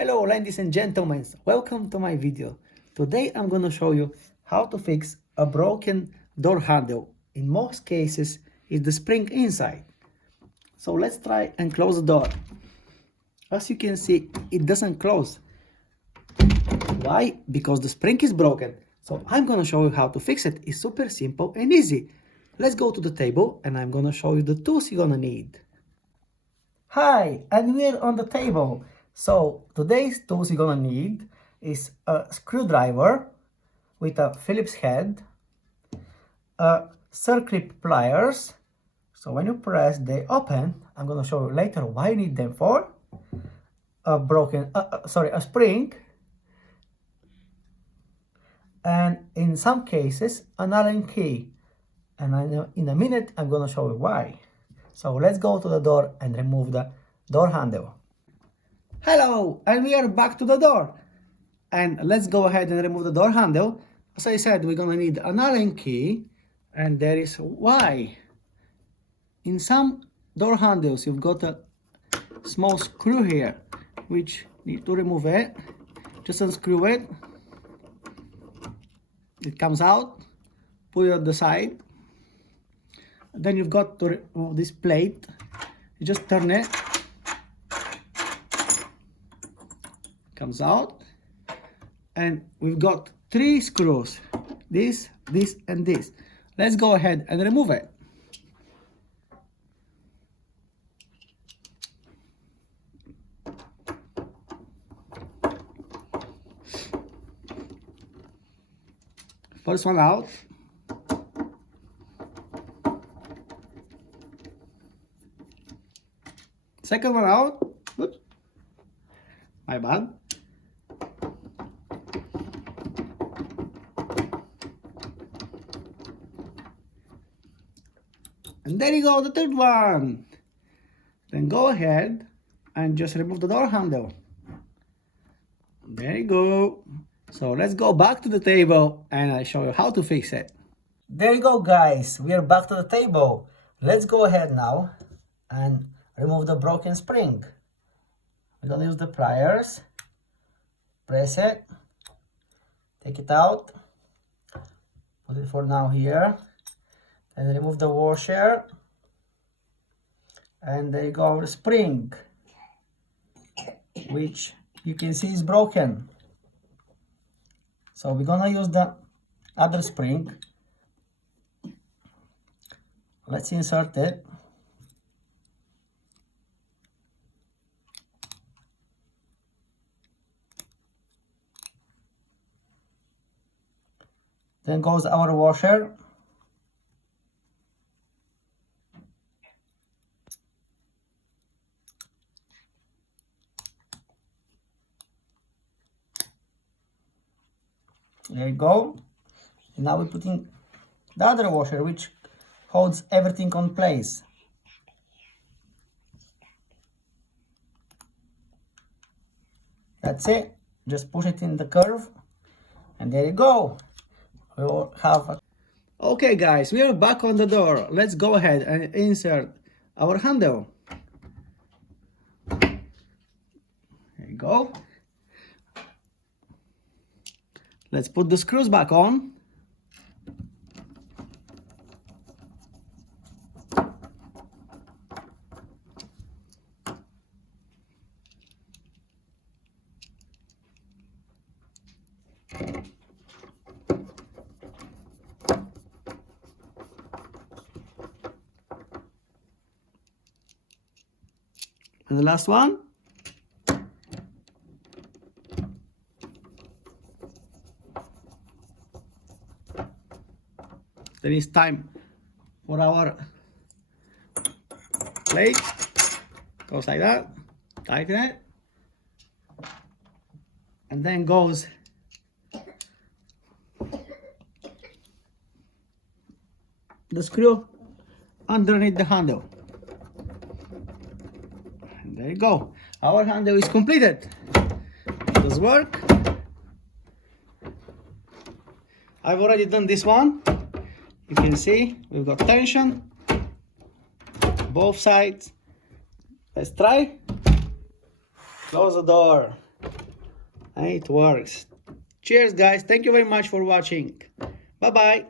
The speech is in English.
Hello ladies and gentlemen, welcome to my video. Today I'm gonna show you how to fix a broken door handle. In most cases it's the spring inside. So let's try and close the door. As you can see, it doesn't close. Why? Because the spring is broken. So I'm gonna show you how to fix it. It's super simple and easy. Let's go to the table and I'm gonna show you the tools you're gonna need. Hi, and we're on the table. So today's tools you're gonna need is a screwdriver with a Phillips head, a circlip pliers. So when you press, they open. I'm gonna show you later why you need them for. A spring, and in some cases an Allen key. And in a minute I'm gonna show you why. So let's go to the door and remove the door handle. Hello, and we are back to the door. And let's go ahead and remove the door handle. As I said, we're gonna need an Allen key, and there is why. In some door handles, you've got a small screw here, which you need to remove it. Just unscrew it. It comes out. Put it on the side. Then you've got to remove this plate. You just turn it. Comes out. And we've got 3 screws. This, and this. Let's go ahead and remove it. First one out. Second one out. Oops. My bad. And there you go, the third one. Then go ahead and just remove the door handle. There you go. So let's go back to the table and I'll show you how to fix it. There you go, guys. We are back to the table. Let's go ahead now and remove the broken spring. We're gonna use the pliers. Press it. Take it out. Put it for now here. And remove the washer. And there you go, our spring, which you can see is broken. So we're gonna use the other spring. Let's insert it. Then goes our washer. There you go. And now we're putting the other washer, which holds everything on place. That's it. Just push it in the curve. And there you go. We will have Okay guys, we are back on the door. Let's go ahead and insert our handle. There you go. Let's put the screws back on. And the last one. Then it's time for our plate. Goes like that. Tighten it. And then goes the screw underneath the handle. And there you go. Our handle is completed. Does work. I've already done this one. You can see we've got tension, both sides. Let's try. Close the door. It works. Cheers, guys. Thank you very much for watching. Bye-bye.